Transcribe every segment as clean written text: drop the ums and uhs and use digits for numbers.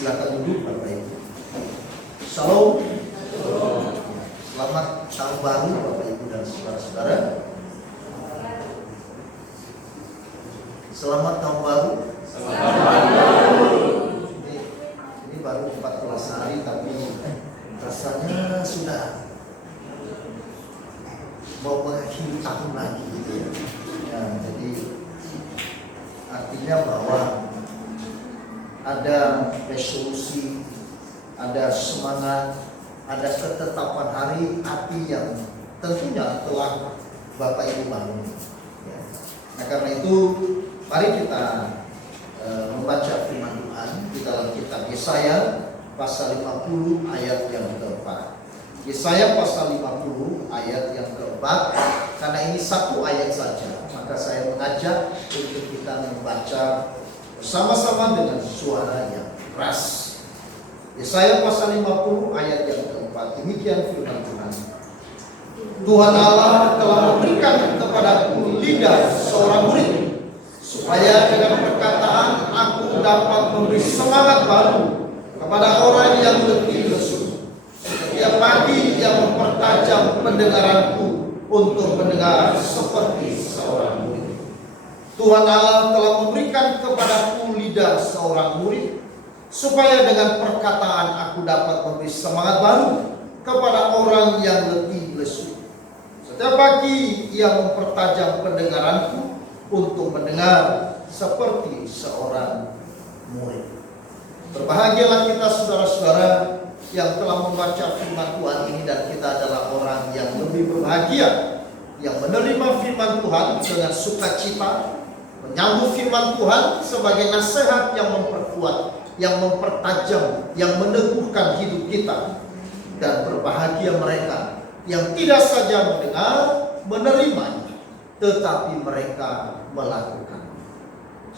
Silakan duduk Bapak Ibu. Shalom. Selamat tahun baru Bapak Ibu dan saudara-saudara. Selamat tahun baru. Ini baru 14 hari tapi rasanya sudah mau mengakhiri tahun lagi gitu ya. Ya, jadi artinya bahwa ada resolusi, ada semangat, ada ketetapan hati yang tentunya telah Bapak Ibu bangun. Ya. Nah karena itu mari kita membaca firman Tuhan di dalam kitab Yesaya pasal 50 ayat yang keempat. Yesaya pasal 50 ayat yang keempat. Karena ini satu ayat saja, maka saya mengajak untuk kita membaca bersama-sama dengan suara yang keras. Yesaya pasal 50 ayat yang keempat. Demikian firman Tuhan. Tuhan Allah telah memberikan kepadaku lidah seorang murid, supaya dengan perkataan aku dapat memberi semangat baru kepada orang yang letih lesu. Setiap pagi ia mempertajam pendengaranku untuk mendengar seperti seorang murid. Tuhan Allah telah memberikan kepadaku lidah seorang murid, supaya dengan perkataan aku dapat memberi semangat baru kepada orang yang letih lesu. Setiap pagi ia mempertajam pendengaranku untuk mendengar seperti seorang murid. Berbahagialah kita saudara-saudara yang telah membaca firman Tuhan ini, dan kita adalah orang yang lebih berbahagia yang menerima firman Tuhan dengan sukacita, menyambut firman Tuhan sebagai nasihat yang memperkuat, yang mempertajam, yang meneguhkan hidup kita. Dan berbahagia mereka yang tidak saja mendengar, menerimanya, tetapi mereka melakukan.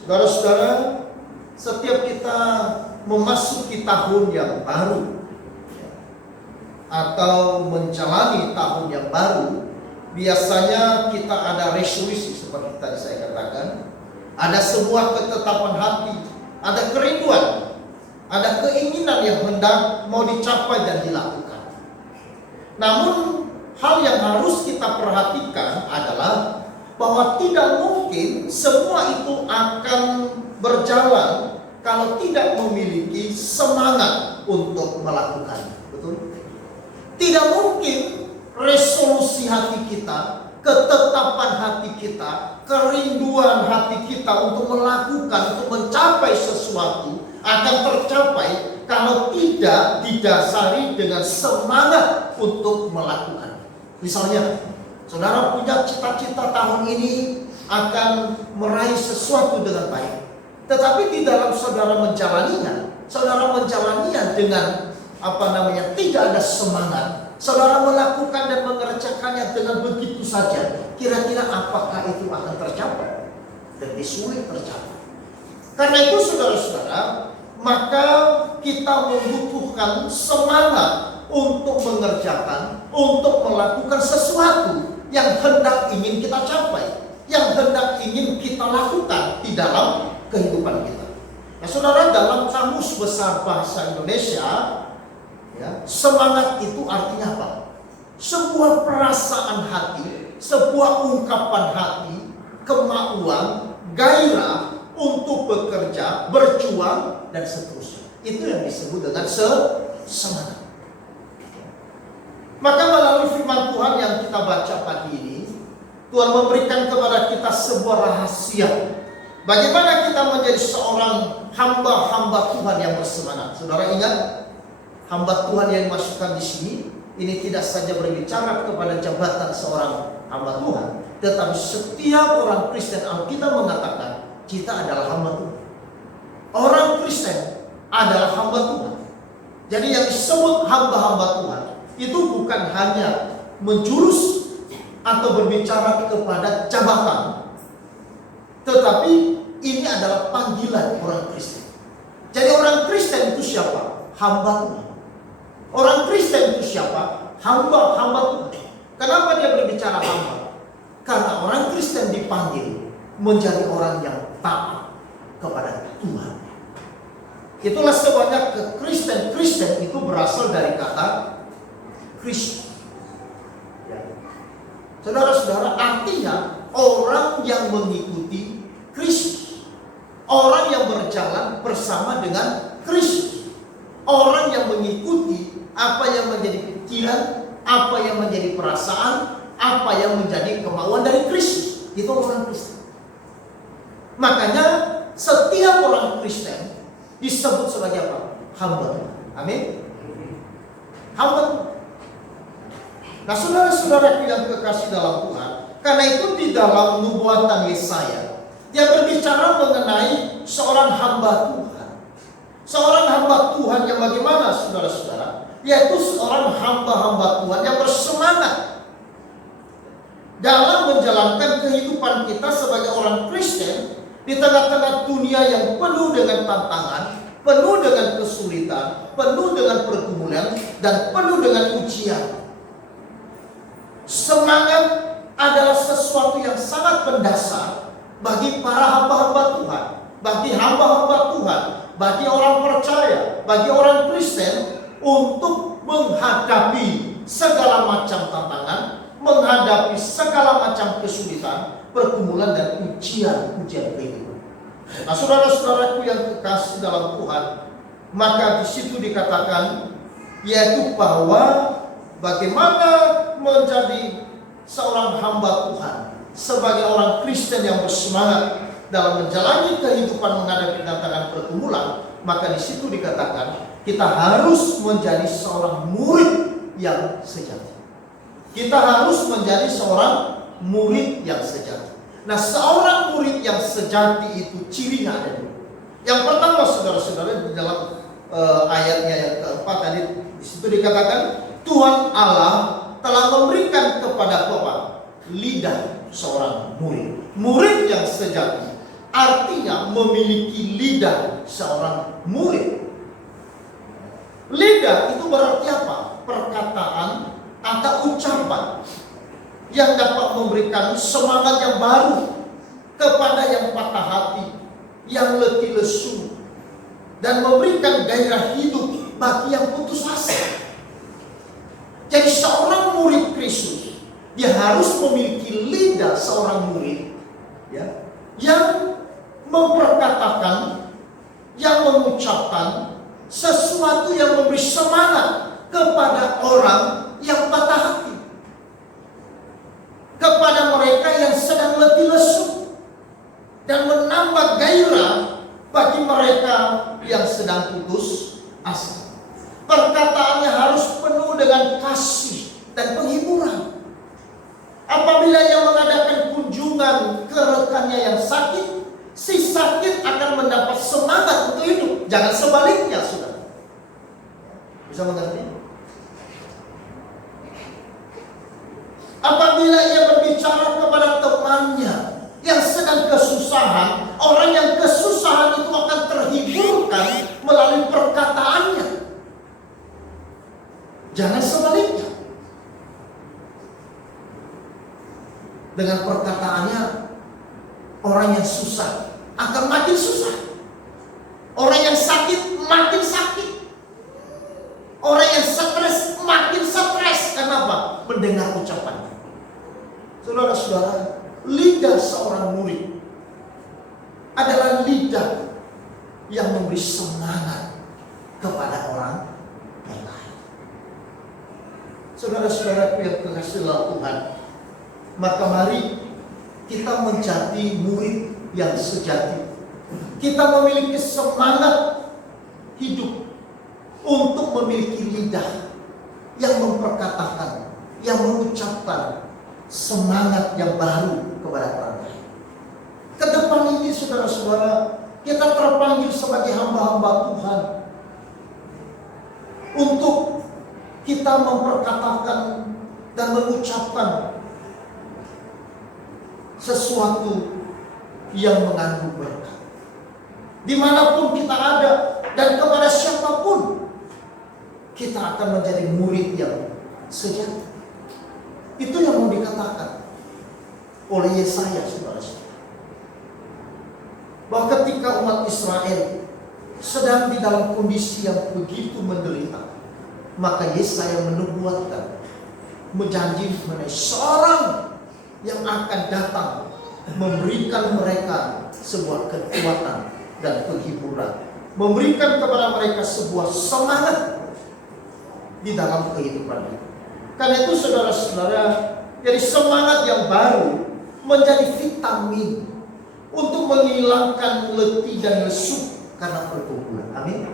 Saudara-saudara, setiap kita memasuki tahun yang baru atau menjalani tahun yang baru, biasanya kita ada resolusi seperti tadi saya katakan. Ada sebuah ketetapan hati, ada kerinduan, ada keinginan yang hendak mau dicapai dan dilakukan. Namun hal yang harus kita perhatikan adalah bahwa tidak mungkin semua itu akan berjalan kalau tidak memiliki semangat untuk melakukannya. Betul? Tidak mungkin resolusi hati kita, ketetapan hati kita, kerinduan hati kita untuk melakukan, untuk mencapai sesuatu akan tercapai kalau tidak didasari dengan semangat untuk melakukan. Misalnya, saudara punya cita-cita tahun ini akan meraih sesuatu dengan baik, tetapi di dalam saudara menjalaninya dengan tidak ada semangat. Saudara melakukan dan mengerjakannya dengan begitu saja, kira-kira apakah itu akan tercapai? Lebih sulit tercapai. Karena itu saudara-saudara, maka kita membutuhkan semangat untuk mengerjakan, untuk melakukan sesuatu yang hendak ingin kita capai, yang hendak ingin kita lakukan di dalam kehidupan kita. Nah saudara, dalam Kamus Besar Bahasa Indonesia, ya, semangat itu artinya apa? Sebuah perasaan hati, sebuah ungkapan hati, kemauan, gairah untuk bekerja, berjuang, dan seterusnya. Itu yang disebut dengan semangat. Maka melalui firman Tuhan yang kita baca pagi ini, Tuhan memberikan kepada kita sebuah rahasia. Bagaimana kita menjadi seorang hamba-hamba Tuhan yang bersemangat. Saudara ingat, hamba Tuhan yang dimasukkan di sini, ini tidak saja berbicara kepada jabatan seorang hamba Tuhan, tetapi setiap orang Kristen, Alkitab mengatakan kita adalah hamba Tuhan. Orang Kristen adalah hamba Tuhan. Jadi yang disebut hamba-hamba Tuhan itu bukan hanya menjurus atau berbicara kepada jabatan, tetapi ini adalah panggilan orang Kristen. Jadi orang Kristen itu siapa? Hamba Tuhan. Orang Kristen itu siapa? Hamba Tuhan. Kenapa dia berbicara hamba? Karena orang Kristen dipanggil menjadi orang yang taat kepada Tuhan. Itulah sebabnya Kristen itu berasal dari kata Kristus. Ya. Saudara-saudara, artinya orang yang mengikuti Kristus, orang yang berjalan bersama dengan Kristus, orang yang mengikuti apa yang menjadi pikiran, apa yang menjadi perasaan, apa yang menjadi kemauan dari Kristus. Itu orang Kristen. Makanya setiap orang Kristen disebut sebagai apa? Hamba. Amin. Hamba. Nah, saudara-saudara yang kekasih dalam Tuhan, karena itu di dalam nubuatan Yesaya, dia berbicara mengenai seorang hamba Tuhan. Seorang hamba Tuhan yang bagaimana, saudara-saudara? Yaitu seorang hamba-hamba Tuhan yang bersemangat dalam menjalankan kehidupan kita sebagai orang Kristen di tengah-tengah dunia yang penuh dengan tantangan, penuh dengan kesulitan, penuh dengan pergumulan, dan penuh dengan ujian. Semangat adalah sesuatu yang sangat mendasar bagi para hamba-hamba Tuhan, bagi hamba-hamba Tuhan, bagi orang percaya, bagi orang Kristen untuk menghadapi segala macam tantangan, menghadapi segala macam kesulitan, pergumulan dan ujian-ujian kehidupan. Nah, saudara-saudaraku yang kekasih dalam Tuhan, maka di situ dikatakan yaitu bahwa bagaimana menjadi seorang hamba Tuhan sebagai orang Kristen yang bersemangat dalam menjalani kehidupan menghadapi tantangan pergumulan, maka di situ dikatakan kita harus menjadi seorang murid yang sejati. Kita harus menjadi seorang murid yang sejati. Nah, seorang murid yang sejati itu cirinya ada dua. Yang pertama, saudara-saudara, di dalam ayatnya yang keempat tadi di situ dikatakan Tuhan Allah telah memberikan kepada Bapak lidah seorang murid. Murid yang sejati artinya memiliki lidah seorang murid. Lidah itu berarti apa? Perkataan atau ucapan yang dapat memberikan semangat yang baru kepada yang patah hati, yang letih lesu, dan memberikan gairah hidup bagi yang putus asa. Jadi seorang murid Kristus, dia harus memiliki lidah seorang murid, ya, yang memperkatakan, yang mengucapkan sesuatu yang memberi semangat kepada orang yang patah hati, kepada mereka yang sedang letih lesu, dan menambah gairah bagi mereka yang sedang putus asa. Perkataannya harus penuh dengan kasih dan penghiburan. Apabila ia mengadakan kunjungan ke rekannya yang sakit, si sakit akan mendapat semangat untuk hidup. Jangan sebaliknya, saudara. Bisa mengerti? Apabila ia berbicara kepada temannya yang sedang kesusahan, orang yang kesusahan itu akan terhiburkan melalui perkataannya. Jangan sebaliknya. Dengan perkataannya, orang yang susah akan makin susah. Orang yang sakit makin sakit. Orang yang stres makin stres. Kenapa? Mendengar ucapannya. Saudara-saudara, lidah seorang murid adalah lidah yang memberi semangat kepada orang yang lain. Saudara-saudara yang kekasih Tuhan, maka mari kita menjadi murid yang sejati. Kita memiliki semangat hidup untuk memiliki lidah yang memperkatakan, yang mengucapkan semangat yang baru kepada orang lain. Ke depan ini, saudara-saudara, kita terpanggil sebagai hamba-hamba Tuhan untuk kita memperkatakan dan mengucapkan sesuatu yang mengandung berkat. Dimanapun kita ada dan kepada siapapun, kita akan menjadi murid yang sejati. Itu yang mau dikatakan oleh Yesaya, saudara-saudara. Bahwa ketika umat Israel sedang di dalam kondisi yang begitu menderita, maka Yesaya menubuatkan, menjanji mengenai seorang yang akan datang memberikan mereka sebuah kekuatan dan penghiburan, memberikan kepada mereka sebuah semangat di dalam kehidupan itu. Karena itu saudara-saudara, jadi semangat yang baru menjadi vitamin untuk menghilangkan letih dan lesu karena pergumulan. Amin.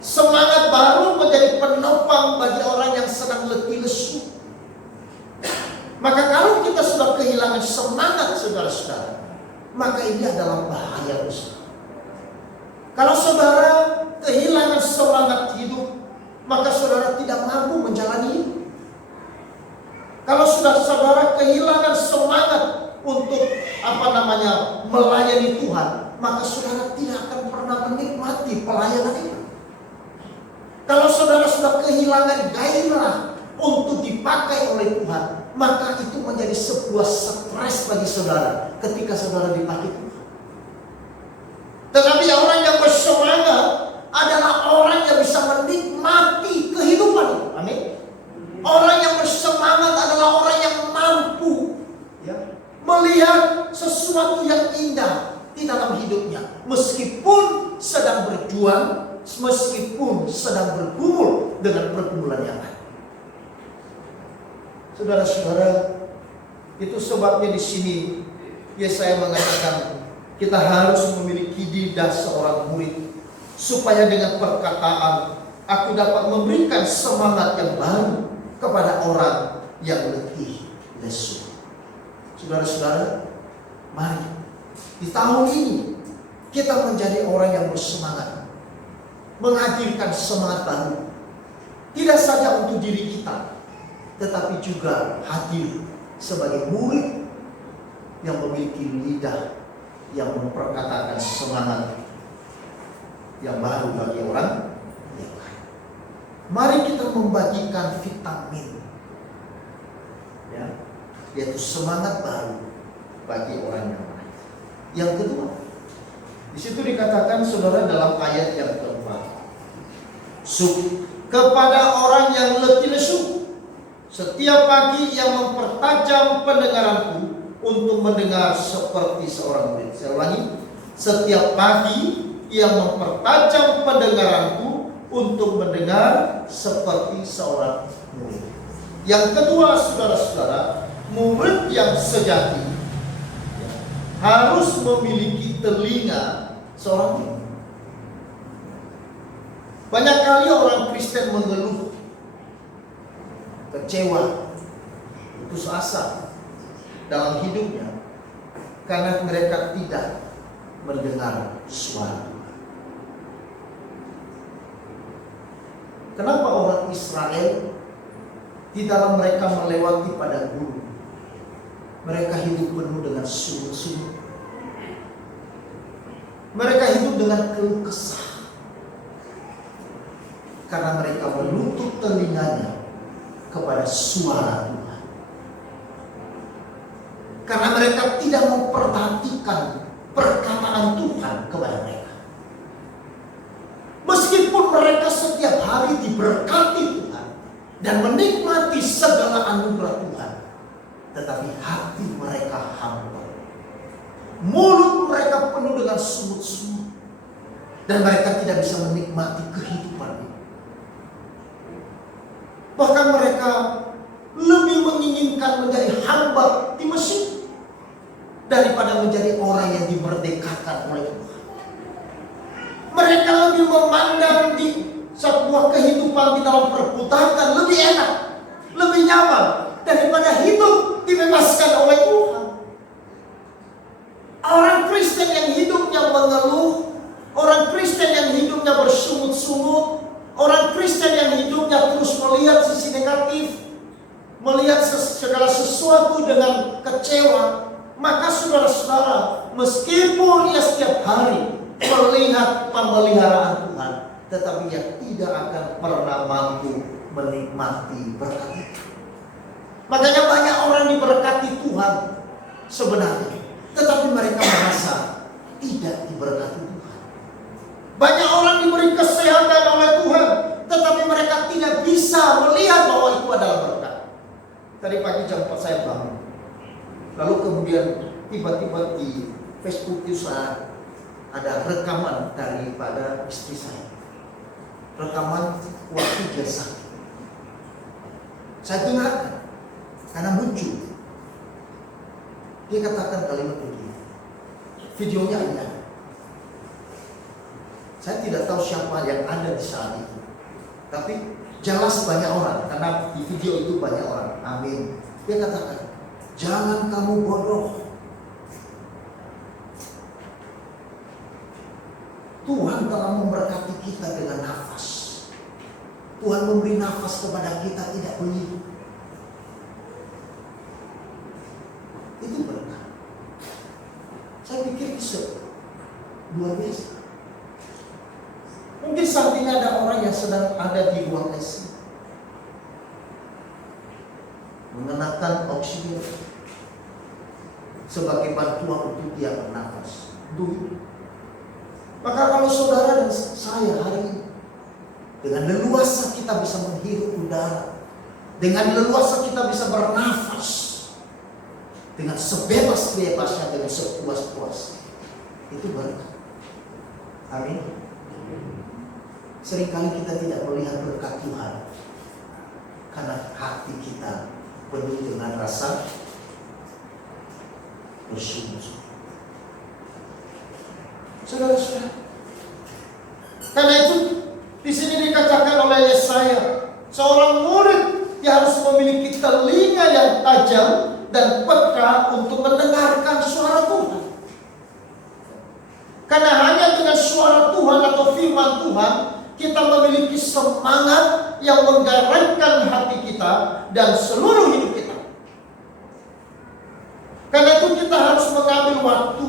Semangat baru menjadi penopang bagi orang yang sedang letih lesu. Maka kalau kita sudah kehilangan semangat saudara-saudara, maka ini adalah bahaya besar. Kalau saudara kehilangan semangat hidup, maka saudara tidak mampu menjalani hidup. Kalau sudah saudara kehilangan semangat untuk melayani Tuhan, maka saudara tidak akan pernah menikmati pelayanan itu. Kalau saudara sudah kehilangan gairah untuk dipakai oleh Tuhan, maka itu menjadi sebuah stres bagi saudara ketika saudara dipakai Tuhan. Tetapi orang yang bersemangat adalah orang yang bisa menikmati kehidupan. Amin. Orang yang bersemangat adalah orang yang mampu melihat sesuatu yang indah di dalam hidupnya, meskipun sedang berjuang, meskipun sedang bergumul dengan pergumulan yang ada. Saudara-saudara, itu sebabnya di sini Yesaya mengatakan kita harus memiliki lidah seorang murid, supaya dengan perkataan aku dapat memberikan semangat yang baru kepada orang yang letih lesu. Saudara-saudara, mari di tahun ini kita menjadi orang yang bersemangat, menghadirkan semangat baru, tidak saja untuk diri kita, tetapi juga hadir sebagai murid yang memiliki lidah yang memperkatakan semangat yang baru bagi orang yang lain. Mari kita membagikan vitamin, yaitu semangat baru bagi orang yang lain. Yang kedua, di situ dikatakan saudara dalam ayat yang keempat, kepada orang yang letih lesu, setiap pagi yang mempertajam pendengaranku untuk mendengar seperti seorang murid. Saya ulangi, setiap pagi yang mempertajam pendengaranku untuk mendengar seperti seorang murid. Yang kedua, saudara-saudara, murid yang sejati harus memiliki telinga seorang murid. Banyak kali orang Kristen mengeluh, kecewa, putus asa dalam hidupnya karena mereka tidak mendengar suara Tuhan. Kenapa orang Israel di dalam mereka melewati padang gurun, mereka hidup penuh dengan sungut-sungut, mereka hidup dengan keluh kesah, karena mereka menutup telinganya kepada suara Tuhan. Karena mereka tidak memperhatikan perkataan Tuhan kepada mereka. Meskipun mereka setiap hari diberkati Tuhan dan menikmati segala anugerah Tuhan, tetapi hati mereka hampa. Mulut mereka penuh dengan sungut-sungut, dan mereka tidak bisa menikmati kehidupan ini. Bahkan mereka lebih menginginkan menjadi hamba di Mesir daripada menjadi orang yang dimerdekakan oleh Tuhan. Mereka lebih memandang di sebuah kehidupan di dalam perbudakan lebih enak, lebih nyaman daripada hidup dibebaskan oleh Tuhan. Orang Kristen yang hidupnya mengeluh, orang Kristen yang hidupnya bersungut-sungut, orang Kristen yang hidupnya terus melihat sisi negatif, melihat segala sesuatu dengan kecewa, maka saudara-saudara, meskipun ia setiap hari melihat pemeliharaan Tuhan, tetapi ia tidak akan pernah mampu menikmati berkat itu. Makanya banyak orang diberkati Tuhan sebenarnya, tetapi mereka merasa tidak diberkati Tuhan. Banyak orang diberi kesehatan oleh Tuhan, tetapi mereka tidak bisa melihat bahwa itu adalah berkat. Tadi pagi jam 4 saya bangun. Lalu kemudian tiba-tiba di Facebook itu ada rekaman daripada istri saya. Rekaman waktu dia sakit. Saya dengarkan karena muncul. Dia katakan kalimat begini. Videonya ada. Saya tidak tahu siapa yang ada di saat itu. Tapi jelas banyak orang, karena di video itu banyak orang. Amin. Dia katakan, jangan kamu bodoh. Tuhan telah memberkati kita dengan nafas. Tuhan memberi nafas kepada kita, tidak begitu. Itu berkat. Saya pikir itu luar biasa. Mungkin saat ini ada orang yang sedang ada di ruang ICU, mengenakan oksigen sebagai bantuan untuk dia bernafas. Maka kalau saudara dan saya hari ini dengan leluasa kita bisa menghirup udara, dengan leluasa kita bisa bernafas, dengan sebebas-bebasnya, dengan sepuas-puasnya, itu berkat. Amin. Seringkali kita tidak melihat berkat Tuhan karena hati kita penuh dengan rasa bersyukur. Saudara-saudara, karena itu di sini dikatakan oleh Yesaya, seorang murid yang harus memiliki telinga yang tajam dan peka untuk mendengarkan suara Tuhan. Karena hanya dengan suara Tuhan atau firman Tuhan kita memiliki semangat yang menggerakkan hati kita dan seluruh hidup kita. Karena itu kita harus mengambil waktu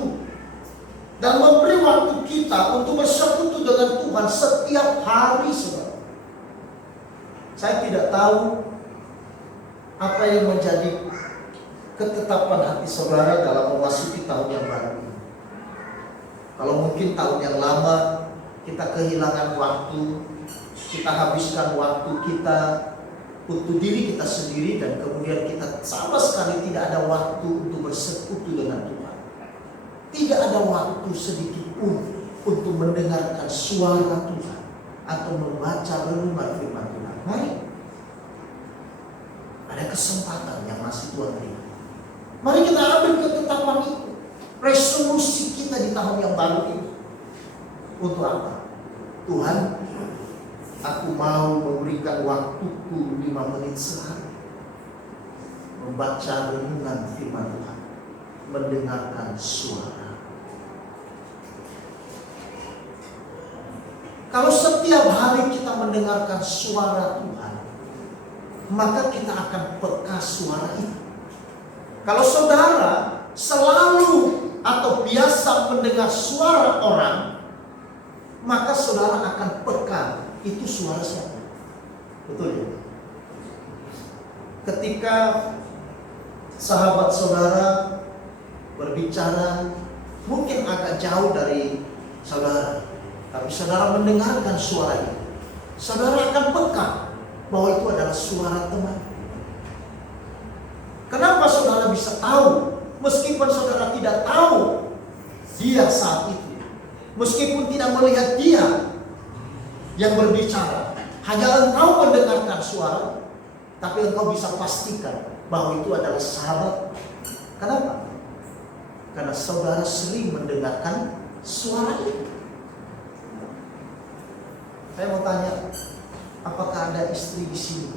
dan memberi waktu kita untuk bersekutu dengan Tuhan setiap hari, saudara. Saya tidak tahu apa yang menjadi ketetapan hati saudara dalam memasuki tahun yang baru ini. Kalau mungkin tahun yang lama kita kehilangan waktu, kita habiskan waktu kita untuk diri kita sendiri, dan kemudian kita sama sekali tidak ada waktu untuk bersekutu dengan Tuhan. Tidak ada waktu sedikit pun untuk mendengarkan suara Tuhan atau membaca renungan firman Tuhan. Mari, ada kesempatan yang masih Tuhan beri. Mari kita ambil ketetapan itu, resolusi kita di tahun yang baru ini. Untuk apa? Tuhan, aku mau memberikan waktuku 5 menit sehari, membaca renungan firman Tuhan, mendengarkan suara. Kalau setiap hari kita mendengarkan suara Tuhan, maka kita akan peka suara itu. Kalau saudara selalu atau biasa mendengar suara orang, maka saudara akan peka itu suara siapa. Betul ya? Ketika sahabat saudara berbicara mungkin agak jauh dari saudara, tapi saudara mendengarkan suara itu, saudara akan peka bahwa itu adalah suara teman. Kenapa saudara bisa tahu? Meskipun saudara tidak tahu dia saat itu, meskipun tidak melihat dia yang berbicara, hanya engkau mendengarkan suara, tapi engkau bisa pastikan bahwa itu adalah sahabat. Kenapa? Karena saudara sering mendengarkan suara itu. Saya mau tanya, apakah ada istri di sini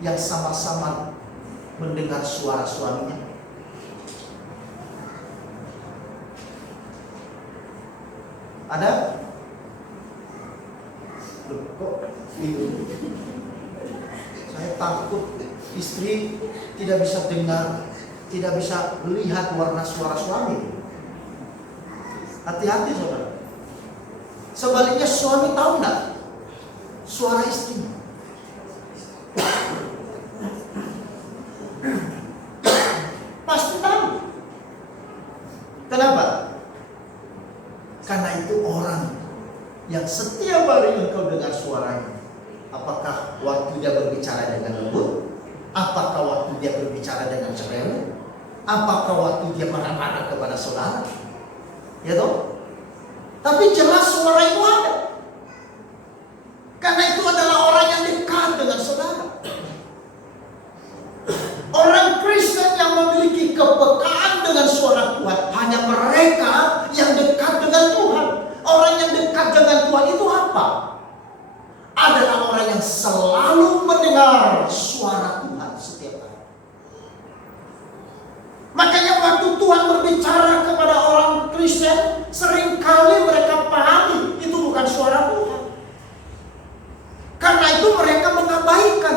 yang sama-sama mendengar suara suaminya? Ada? Loh, kok itu? Saya takut istri tidak bisa dengar, tidak bisa melihat warna suara suami. Hati-hati saudara. Sebaliknya suami tahu enggak suara istrinya? Pasti tahu. Kenapa? Karena itu orang yang setiap hari engkau dengar suaranya, apakah waktu dia berbicara dengan lembut? Apakah waktu dia berbicara dengan cerewet? Apakah waktu dia marah-marah kepada saudara? Ya toh? Tapi jelas suara itu ada. Karena itu adalah orang yang dekat dengan saudara. Orang Kristen yang memiliki kepekaan dengan suara Tuhan hanya mereka yang dekat dengan Tuhan. Orang yang dekat dengan Tuhan itu apa? Adalah orang yang selalu mendengar suara Tuhan setiap hari. Makanya waktu Tuhan berbicara kepada orang Kristen, seringkali mereka pahami itu bukan suara Tuhan. Karena itu mereka mengabaikan.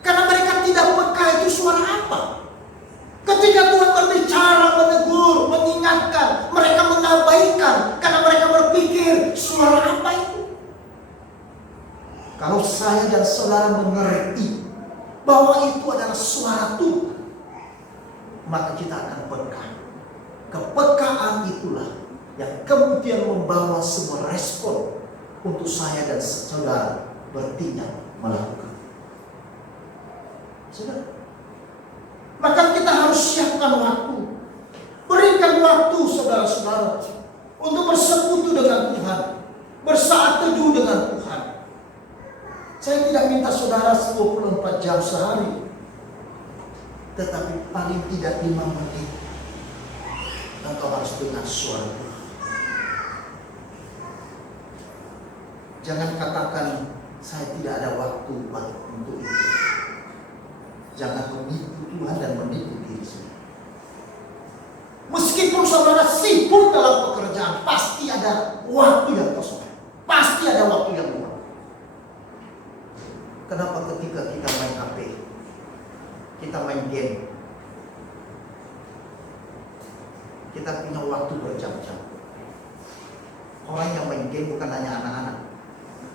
Karena mereka tidak peka itu suara apa. Ketika Tuhan berbicara, menegur, mengingatkan, mereka mengabaikan. Karena mereka berpikir suara apa itu. Kalau saya dan saudara mengerti bahwa itu adalah suara Tuhan, maka kita akan peka. Kepekaan itulah yang kemudian membawa sebuah respon untuk saya dan saudara bertindak melakukan. Saudara, maka kita harus siapkan waktu. Berikan waktu saudara-saudara untuk bersekutu dengan Tuhan, bersaat teduh dengan Tuhan. Saya tidak minta saudara 24 jam sehari, tetapi paling tidak 5 menit engkau harus dengar suara Tuhan. Jangan katakan saya tidak ada waktu untuk itu. Jangan menipu Tuhan dan menipu diri sendiri. Meskipun saudara sibuk dalam pekerjaan, pasti ada waktu yang kosong. Pasti ada waktu yang luang. Kenapa ketika kita main HP, kita main game, kita punya waktu berjam-jam? Orang yang main game bukan hanya anak-anak.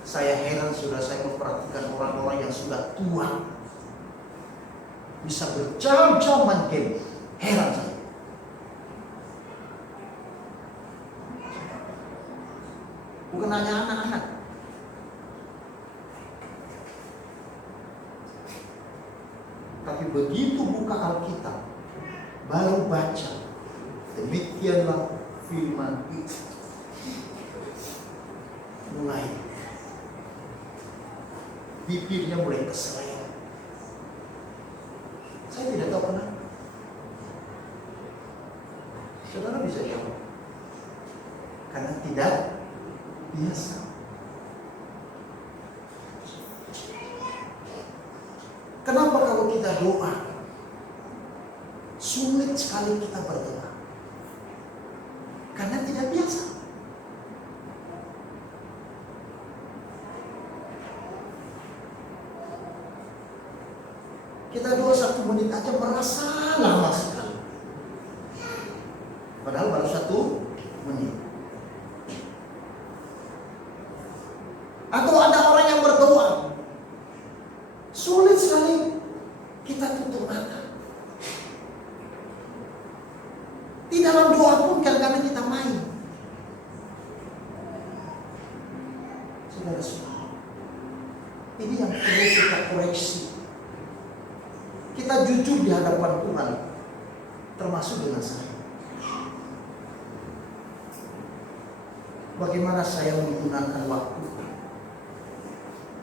Saya heran sudah saya memperhatikan orang-orang yang sudah tua bisa berjam-jam main game. Heran saya. Bukan hanya anak-anak. Tapi begitu buka Alkitab, baru baca, demikianlah firman itu. Mulai bibirnya mulai keseleo. Saya tidak tahu kenapa. Saudara bisa jawab. Karena tidak biasa. Kenapa kalau kita doa sulit sekali kita berdoa? Karena tidak biasa. Kita doa 1 menit aja merasa lama sekali. Padahal baru 1 menit. Atau ada orang yang berdoa, sulit sekali kita tutup mata. Di dalam doa pun kadang-kadang kita main. Saudara-saudara, ini yang perlu kita koreksi. Kita jujur di hadapan Tuhan, termasuk dengan saya. Bagaimana saya menggunakan waktu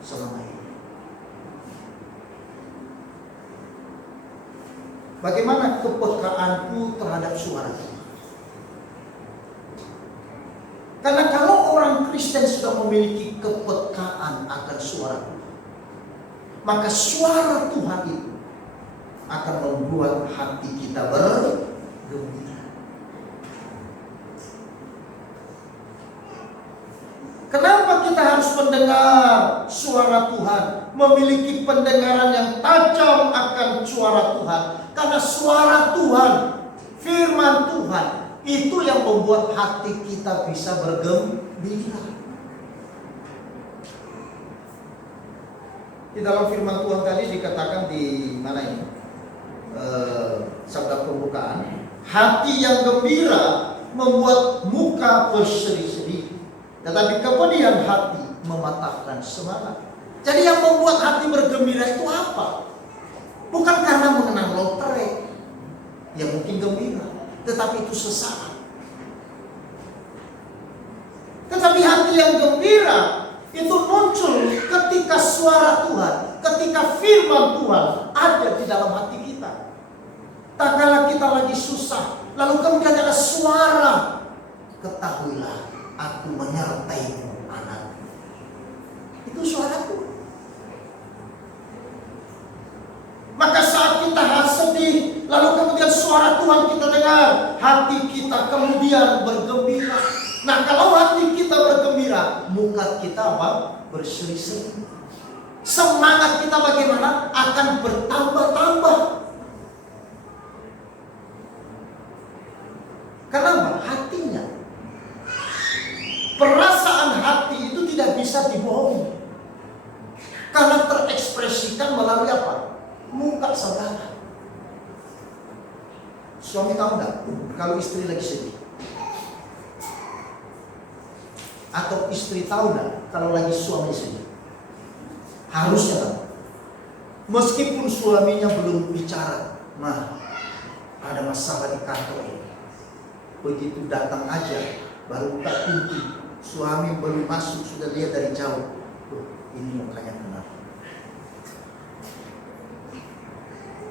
selama ini? Bagaimana kepekaanku terhadap suara Tuhan? Karena kalau orang Kristen sudah memiliki kepekaan akan suara Tuhan, maka suara Tuhan itu akan membuat hati kita bergembira. Kenapa kita harus mendengar suara Tuhan, memiliki pendengaran yang tajam akan suara Tuhan? Karena suara Tuhan, firman Tuhan, itu yang membuat hati kita bisa bergembira. Di dalam firman Tuhan tadi dikatakan di mana ini? Sabda pembukaan, hati yang gembira membuat muka berseri-seri, tetapi kemudian hati mematahkan semangat. Jadi yang membuat hati bergembira itu apa? Bukan karena mengenang lotre, ya mungkin gembira, tetapi itu sesaat. Tetapi hati yang gembira itu muncul ketika suara Tuhan, ketika firman Tuhan ada di dalam hati kita. Tak kala kita lagi susah, lalu kemudian ada suara, ketahuilah aku menyertaimu anak. Itu suara Tuhan. Maka saat kita sedih, lalu kemudian suara Tuhan kita dengar, hati kita kemudian bergembira. Nah, kalau hati kita bergembira, muka kita apa? Berseri-seri. Semangat kita bagaimana? Akan bertambah-tambah. Kenapa? Hatinya. Perasaan hati itu tidak bisa dibohongi. Karena terekspresikan melalui apa? Muka saudara. Suami tahu nggak kalau istri lagi sedih? Atau istri tahu nggak kalau lagi suami sedih? Harusnya tahu. Meskipun suaminya belum bicara, "Mah, ada masalah di kantor ini." Begitu datang aja, baru buka pintu, suami belum masuk sudah lihat dari jauh. Ini mukanya kenapa?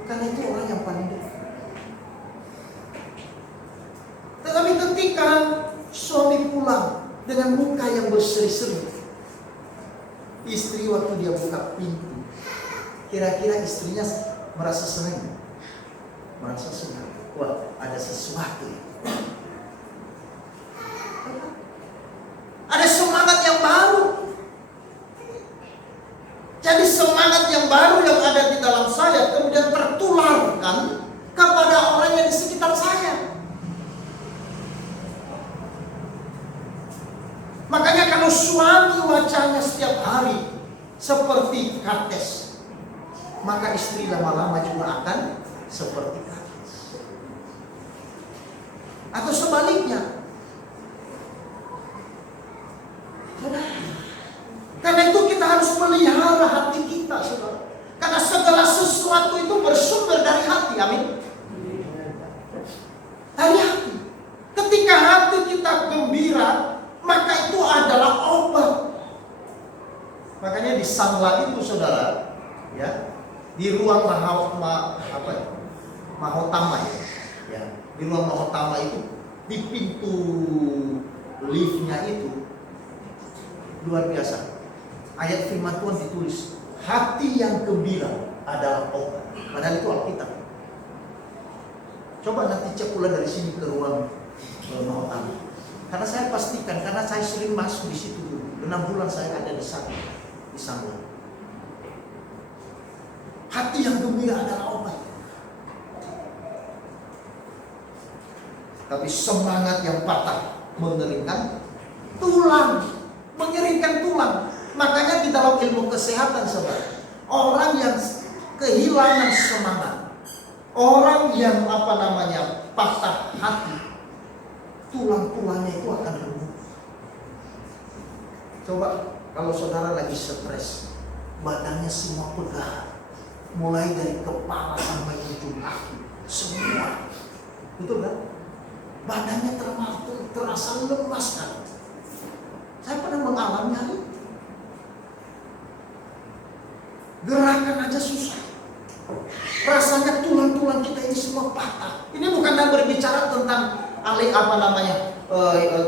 Karena itu orang yang paling dekat. Tetapi ketika suami pulang dengan muka yang berseri-seri, istri waktu dia buka pintu, kira-kira istrinya merasa senang? Merasa senang. Wah, ada sesuatu. Ada semangat yang baru. Jadi semangat yang baru yang ada di dalam saya kemudian tertularkan kepada orang yang di sekitar saya. Makanya kalau suami wajahnya setiap hari seperti Kades, maka istri lama-lama juga akan seperti Kades. Atau sebaliknya. Karena itu kita harus melihara hati kita, saudara. Karena segala sesuatu itu bersumber dari hati, amin. Dari hati. Ketika hati kita gembira, maka itu adalah obat. Makanya di Sangla itu, saudara, ya, di ruang Mahotama ya, di ruang Mahotama itu, di pintu liftnya itu luar biasa. Ayat firman Tuhan ditulis, hati yang gembira adalah obat. Padahal itu Alkitab. Coba nanti cek pula dari sini ke ruang Mahotama. Karena saya pastikan, karena saya sering masuk di situ dulu. 6 bulan saya ada di sana, di Sangla. Hati yang gembira adalah obat. Tapi semangat yang patah mengeringkan tulang, mengeringkan tulang. Makanya di dalam ilmu kesehatan, saudara, orang yang kehilangan semangat, orang yang patah hati, tulang-tulangnya itu akan remuk. Coba kalau saudara lagi stres, badannya semua pegal, mulai dari kepala sampai ujung kaki, semua, betul kan? Badannya terasa lemas kan? Saya pernah mengalami hal itu. Gerakan aja susah. Rasanya tulang-tulang kita ini semua patah. Ini bukan berbicara tentang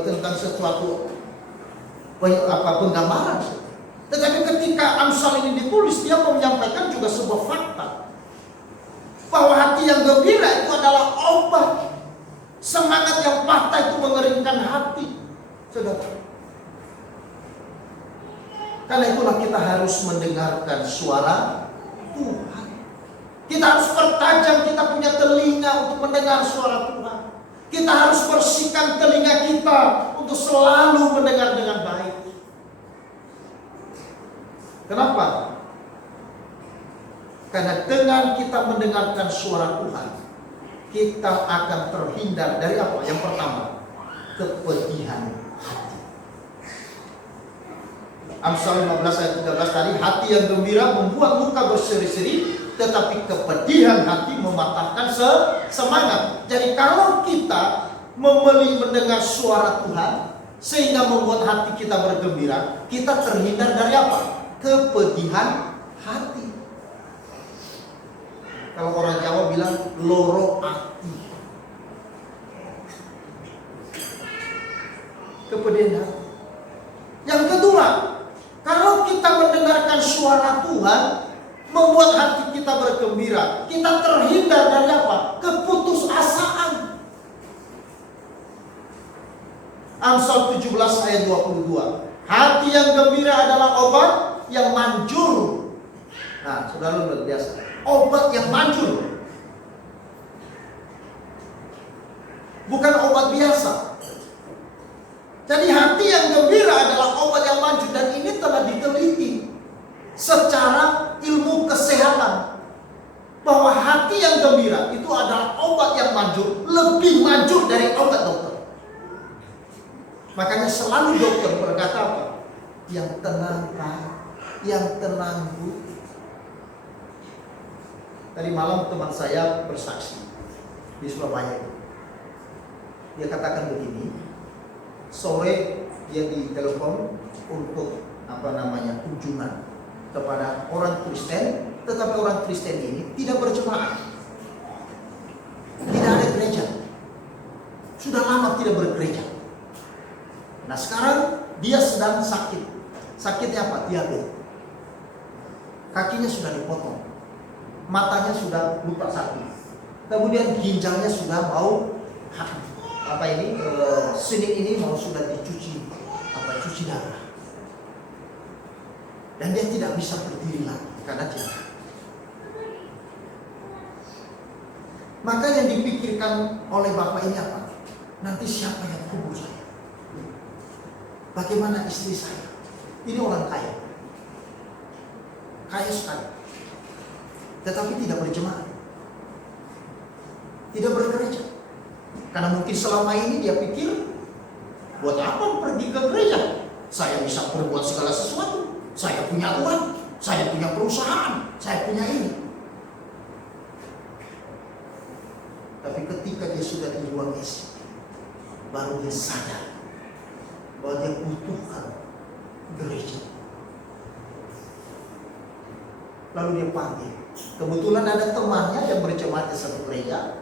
tentang sesuatu penggambaran. Tetapi ketika Amsal ini ditulis, dia mau menyampaikan juga sebuah fakta bahwa hati yang gembira itu adalah obat. Semangat yang patah itu mengeringkan hati, saudara. Karena itulah kita harus mendengarkan suara Tuhan. Kita harus pertajam kita punya telinga untuk mendengar suara Tuhan. Kita harus bersihkan telinga kita untuk selalu mendengar dengan baik. Kenapa? Karena dengan kita mendengarkan suara Tuhan, kita akan terhindar dari apa? Yang pertama, kepedihan hati. Amsal 15 ayat 13 tadi, hati yang gembira membuat muka berseri-seri, tetapi kepedihan hati mematahkan semangat. Jadi kalau kita mendengar suara Tuhan sehingga membuat hati kita bergembira, kita terhindar dari apa? Kepedihan hati. Kalau orang Jawa bilang loro hati. Kepedihan hati. Yang kedua, kalau kita mendengarkan suara Tuhan membuat hati kita bergembira, kita terhindar dari apa? Keputusasaan. Amsal 17 ayat 22. Hati yang gembira adalah obat yang manjur. Nah, saudara luar biasa. Obat yang manjur. Bukan obat biasa. Jadi hati yang gembira adalah obat yang manjur, dan ini telah diteliti secara ilmu kesehatan bahwa hati yang gembira itu adalah obat yang manjur, lebih manjur dari obat dokter. Makanya selalu dokter berkata apa? Yang tenang Pak, yang tenang Bu. Tadi malam teman saya bersaksi di Surabaya. Dia katakan begini, sore dia ditelepon untuk kunjungan kepada orang Kristen, tetapi orang Kristen ini tidak berjemaat, tidak ada gereja, sudah lama tidak bergereja. Nah sekarang dia sedang sakit. Sakitnya apa? Diabetes. Kakinya sudah dipotong, matanya sudah lupa sakit, kemudian ginjalnya sudah mau senin ini mau sudah dicuci cuci darah, dan dia tidak bisa berdiri lagi karena dia. Maka yang dipikirkan oleh bapak ini apa? Nanti siapa yang kubur saya? Bagaimana istri saya? Ini orang kaya, kaya sekali, tetapi tidak berjemaat, tidak bergereja. Karena mungkin selama ini dia pikir, buat apa pergi ke gereja? Saya bisa berbuat segala sesuatu. Saya punya uang, saya punya perusahaan, saya punya ini. Tapi ketika dia sudah di ruang ICU, baru dia sadar bahwa dia butuhkan gereja. Lalu dia panggil. Kebetulan ada temannya yang berjemaat di satu gereja,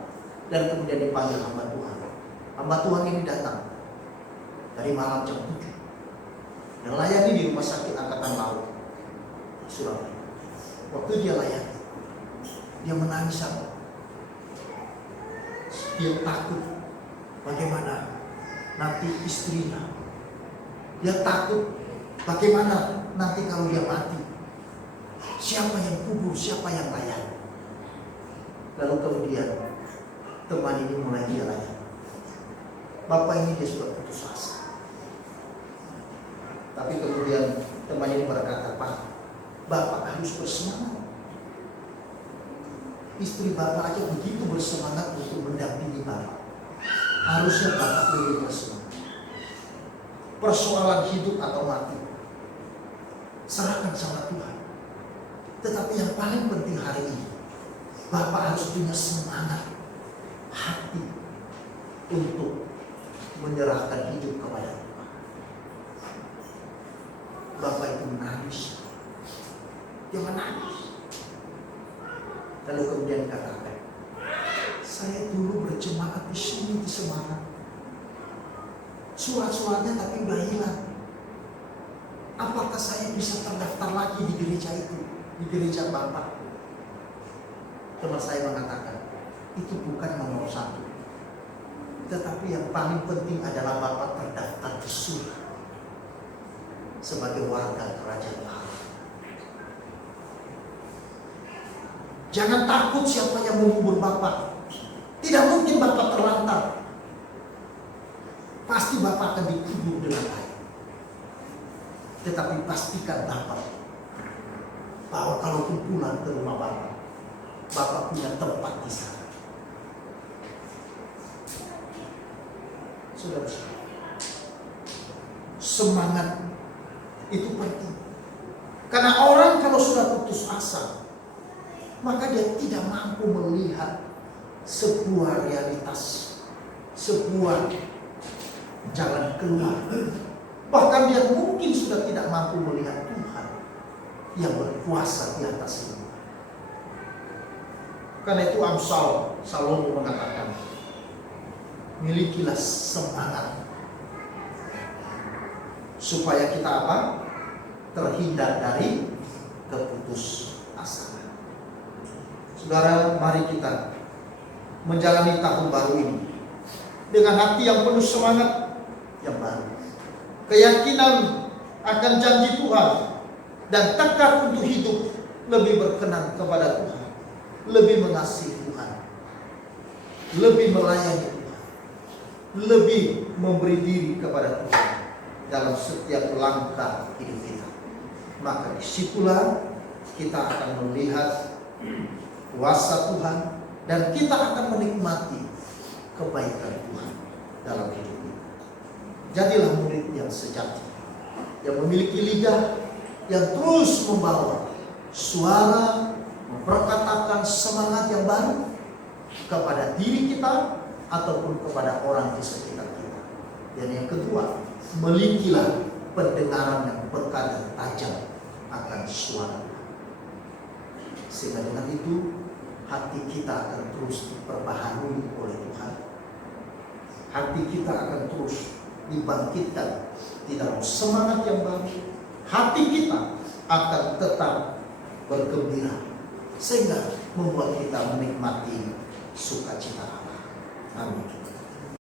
dan kemudian dipanggil hamba Tuhan. Hamba Tuhan ini datang dari malam jam 7 dan layani di rumah sakit Angkatan Laut Surabaya. Waktu dia layani, dia menangis apa? Dia takut bagaimana nanti istrinya. Dia takut bagaimana nanti kalau dia mati. Siapa yang kubur, siapa yang layani. Lalu kemudian teman ini mulai dia layani. Bapak ini dia sudah putus asa. Tapi kemudian teman ini berkata, Pak, Bapak harus bersemangat. Istri Bapak aja begitu bersemangat untuk mendampingi Bapak. Harusnya Bapak lebih bersemangat. Persoalan hidup atau mati, serahkan sama Tuhan. Tetapi yang paling penting hari ini, Bapak harus punya semangat hati untuk menyerahkan hidup kepada Tuhan. Bapak itu menangis. Dia menangis. Lalu kemudian katakan, saya dulu berjemaat di sini di Semarang. Surat-suratnya tapi udah hilang. Apakah saya bisa terdaftar lagi di gereja itu, di gereja Bapak? Teman saya mengatakan, itu bukan nomor satu. Tetapi yang paling penting adalah Bapak terdaftar di surga sebagai warga kerajaan Allah. Jangan takut siapa yang mengubur Bapak. Tidak mungkin Bapak terlantar. Pasti Bapak akan dikubur dengan baik. Tetapi pastikan Bapak bahwa kalaupun pulang ke rumah Bapak, Bapak punya tempat di sana. Saudara-saudara, semangat itu penting. Karena orang kalau sudah putus asa, maka dia tidak mampu melihat sebuah realitas, sebuah jalan keluar. Bahkan dia mungkin sudah tidak mampu melihat Tuhan yang berkuasa di atas semua. Karena itu Amsal Salomo mengatakan, milikilah semangat supaya kita apa? Terhindar dari keputusasaan. Saudara, mari kita menjalani tahun baru ini dengan hati yang penuh semangat yang baru, keyakinan akan janji Tuhan, dan tekad untuk hidup lebih berkenan kepada Tuhan, lebih mengasihi Tuhan, lebih melayani Tuhan, lebih memberi diri kepada Tuhan dalam setiap langkah hidup kita. Maka disitulah kita akan melihat kuasa Tuhan, dan kita akan menikmati kebaikan Tuhan dalam hidup kita. Jadilah murid yang sejati, yang memiliki lidah yang terus membawa suara, memperkatakan semangat yang baru kepada diri kita ataupun kepada orang di sekitar kita. Dan yang kedua, milikilah pendengaran yang berkadar tajam akan suara, sehingga dengan itu hati kita akan terus diperbaharui oleh Tuhan. Hati kita akan terus dibangkitkan di dalam semangat yang baru. Hati kita akan tetap bergembira, sehingga membuat kita menikmati sukacita.